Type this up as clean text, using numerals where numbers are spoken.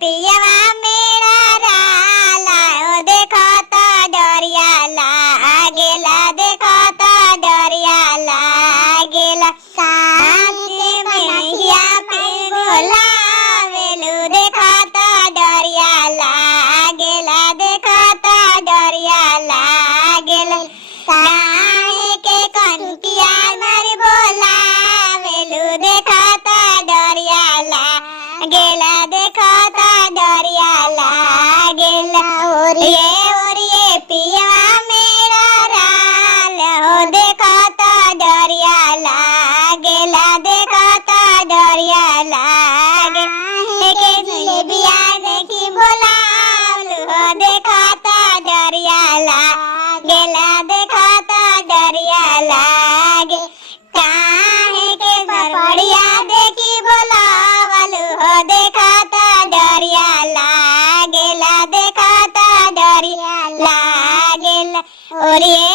पियवा मेरा राला ओ देखो तो डरिया लागेला देखो तो डरिया लागेला साथे मैया पे बोलावेलू देखो तो डरिया लागेला देखो तो डरिया लागेला काहे के कंटिया मर बोलावेलू देखो तो डरिया लागेला देखो तो डरिया लागेला और ये पिया मेरा राल हो देखो तो डरिया लागेला देखो तो डरिया लागे के जलेबिया देखी बोलावलू हो देखो तो डरिया लागेला देखो तो डरिया लागे काहे के बड़िया देखी बोलावलू हो देखो तो डरिया लागेला देखो तो डरिया लागेला और ये